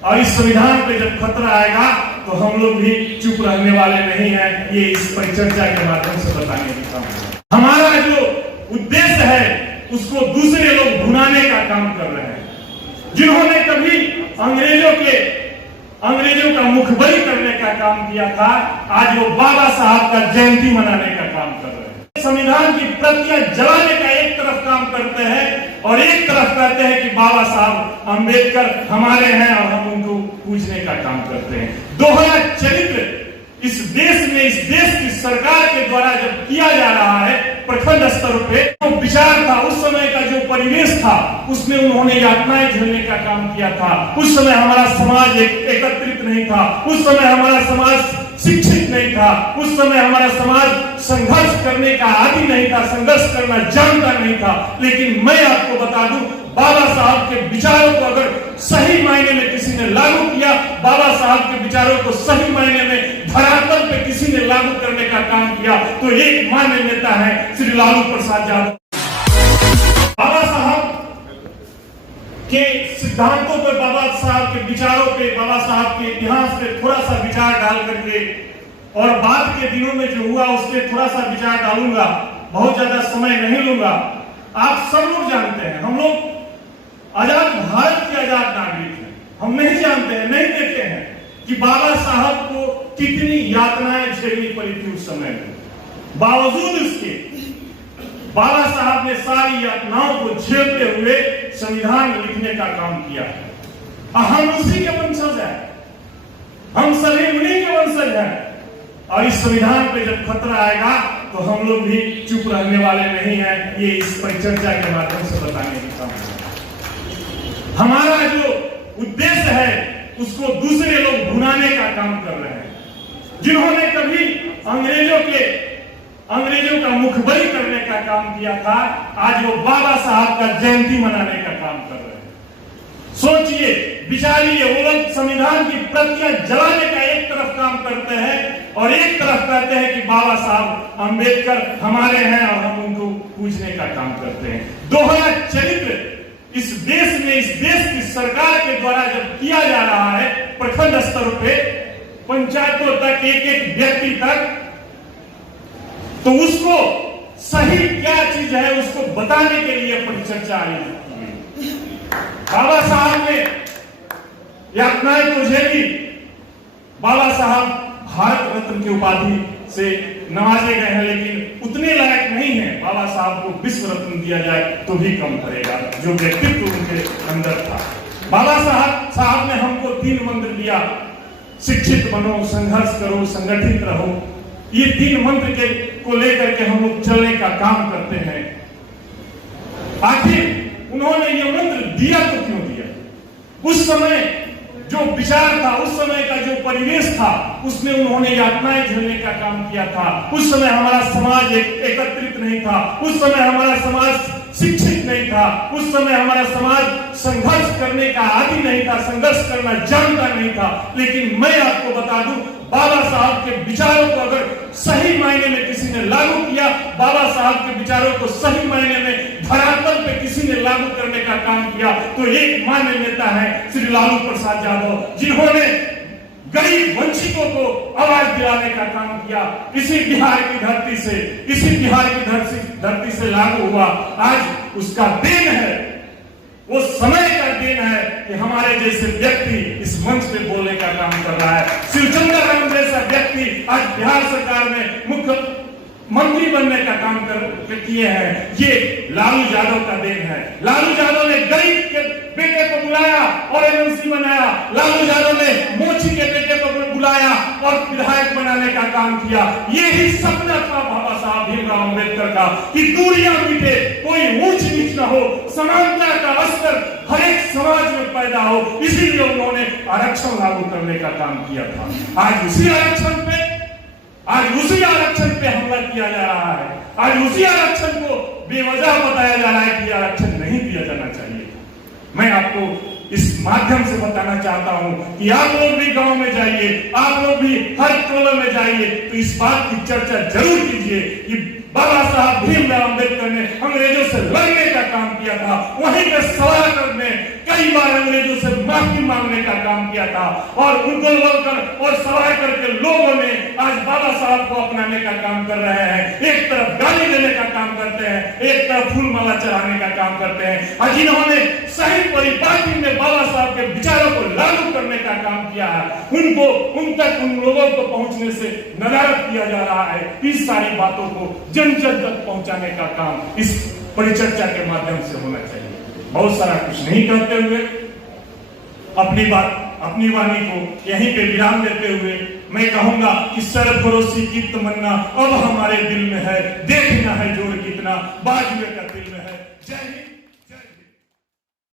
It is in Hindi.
और इस संविधान पे जब खतरा आएगा तो हम लोग भी चुप रहने वाले नहीं हैं। ये इस परिचर्चा के माध्यम से बताने की काम है। हमारा जो उद्देश्य है उसको दूसरे लोग भुनाने का काम कर रहे हैं। जिन्होंने कभी अंग्रेजों का मुखबरी करने का काम किया था, आज वो बाबा साहब का जयंती मनाने का काम कर रहे हैं। संविधान की प्रतियां जलाने का एक तरफ काम करते हैं और एक तरफ कहते हैं कि बाबा साहब अंबेडकर हमारे हैं और हम उनको पूजने का काम करते हैं। दोहरा चरित्र इस देश में, इस देश की सरकार के द्वारा जब किया जा रहा है प्रखंड स्तर पे, जो विचार था, उस समय का जो परिवेश था, उसमें उन्होंने यातनाएं झेलने का काम किया था। उस समय हमारा समाज एकत्रित नहीं था, उस समय हमारा समाज शिक्षित नहीं था, उस समय हमारा समाज संघर्ष करने का आदी नहीं था, संघर्ष करना जानता नहीं था। लेकिन मैं आपको बता दूं, बाबा साहब के विचारों को अगर सही मायने में किसी ने लागू किया, बाबा साहब के विचारों को सही मायने में धरातल पे किसी ने लागू करने का काम किया, तो एक मान्य नेता है श्री लालू प्रसाद यादव। बाबा साहब के सिद्धांतों पर, बाबा साहब के विचारों पे, बाबा साहब के इतिहास पे थोड़ा सा विचार डाल करके और बाद के दिनों में जो हुआ उस पर थोड़ा सा विचार डालूंगा। बहुत ज्यादा समय नहीं लूंगा। आप सब लोग जानते हैं, हम लोग आजाद भारत के आजाद नागरिक हैं। हम नहीं जानते हैं, नहीं देखे हैं कि बाबा साहब को कितनी यातनाएं झेलनी पड़ी थी उस समय में। बावजूद इसके बाबा साहब ने सारी यातनाओं को झेलते हुए संविधान लिखने का काम किया। हम उसी के वंशज हैं, हम सभी उन्हीं के वंशज हैं। और इस संविधान पे जब खतरा आएगा तो हम लोग भी चुप रहने वाले नहीं हैं। ये इस परिचर्चा के माध्यम से बताने की काम है। हमारा जो उद्देश्य है उसको दूसरे लोग भुनाने का काम कर रहे हैं। जिन्होंने कभी अंग्रेजों का मुखबरी करने का काम किया था, आज वो बाबा साहब का जयंती मनाने का काम कर रहे हैं। सोचिए, विचारिए, वो लोग संविधान की प्रतियां जलाने का एक तरफ काम करते हैं और एक तरफ कहते हैं कि बाबा साहब अंबेडकर हमारे हैं और हम उनको पूजने का काम करते हैं। दोहरा चरित्र इस देश में, इस देश की सरकार के द्वारा जब किया जा रहा है प्रखंड स्तर पे, पंचायतों तक, एक एक व्यक्ति तक, तो उसको सही क्या चीज है उसको बताने के लिए परिचर्चा आई। बाबा साहब ने यातनाएं तो झेली। बाबा साहब भारत रत्न की उपाधि से नवाजे गए हैं, लेकिन उतने लायक नहीं है। बाबा साहब को विश्व रत्न दिया जाए तो भी कम पड़ेगा, जो व्यक्तित्व उनके अंदर था। बाबा साहब ने हमको 3 मंत्र दिया, शिक्षित बनो, संघर्ष करो, संगठित रहो। ये 3 मंत्र को लेकर के हम लोग चलने का काम करते हैं। आखिर उन्होंने ये मंत्र दिया तो क्यों दिया? उस समय जो विचार था, उस समय का जो परिवेश था, उसमें उन्होंने यातनाएं झेलने का काम किया था। उस समय हमारा समाज एकत्रित नहीं था, उस समय हमारा समाज शिक्षित नहीं था, उस समय हमारा समाज संघर्ष करने का आदी नहीं था, संघर्ष करना जानता नहीं था। लेकिन मैं आपको बता दूं, बाबा साहब के विचारों को अगर सही मायने में किसी ने लागू किया, बाबा साहब के विचारों को सही मायने में धरातल पे किसी ने लागू करने का काम किया, तो एक मान्य नेता है श्री लालू प्रसाद यादव, जिन्होंने गरीब वंचितों को आवाज दिलाने का काम किया। इसी बिहार की धरती से, इसी बिहार की धरती से लागू हुआ। आज उसका देन है, वो समय का देन है कि हमारे जैसे व्यक्ति इस मंच पे बोलने का काम कर रहा है। शिवचंद्र राम जैसा व्यक्ति आज बिहार सरकार में मुख्यमंत्री बनने का काम किए हैं। ये लालू यादव का देन है। लालू यादव ने गरीब के बेटे को बुलाया और एमएलसी बनाया। लालू यादव ने मोची के बेटे को बुलाया और विधायक बनाने का काम किया। यही सपना था बाबा साहब भीमराव अम्बेडकर का कि दूरियां मिटे, कोई ऊंच नीच न हो, समानता का स्तर हर एक समाज में पैदा हो। इसीलिए उन्होंने आरक्षण लागू करने का काम किया था। आज उसी आरक्षण पे हमला किया जा रहा है। आज उसी आरक्षण को बेवजह बताया जा रहा है कि आरक्षण नहीं दिया जाना चाहिए। मैं आपको इस माध्यम से बताना चाहता हूं कि आप लोग भी गांव में जाइए, आप लोग भी हर टोले में जाइए, तो इस बात की चर्चा जरूर कीजिए कि बाबा साहब भीमराव अम्बेडकर ने अंग्रेजों से लड़ने का काम किया था। वहीं पे सवाल करने कई बार अंग्रेजों से माफी मांगने का काम किया था और उनगोलवलकर और सवाईकर के लोगों ने आज बाबा साहब को अपनाने का काम कर रहे हैं। एक तरफ गाली देने का काम करते हैं, एक तरफ फूल माला चढ़ाने का काम करते हैं। और जिन्होंने सही परिपाटी में बाबा साहब के विचारों को लागू करने का काम किया है, उनको उन तक उन लोगों को पहुंचने से नदारत किया जा रहा है। इस सारी बातों को जन जन तक पहुंचाने का काम इस परिचर्चा के माध्यम से होना चाहिए। बहुत सारा कुछ नहीं करते हुए अपनी वाणी को यहीं पे विराम देते हुए मैं कहूंगा कि सरफरोशी की तमन्ना अब हमारे दिल में है, देखना है जोर कितना बाजुए का दिल में है। जय हिंद।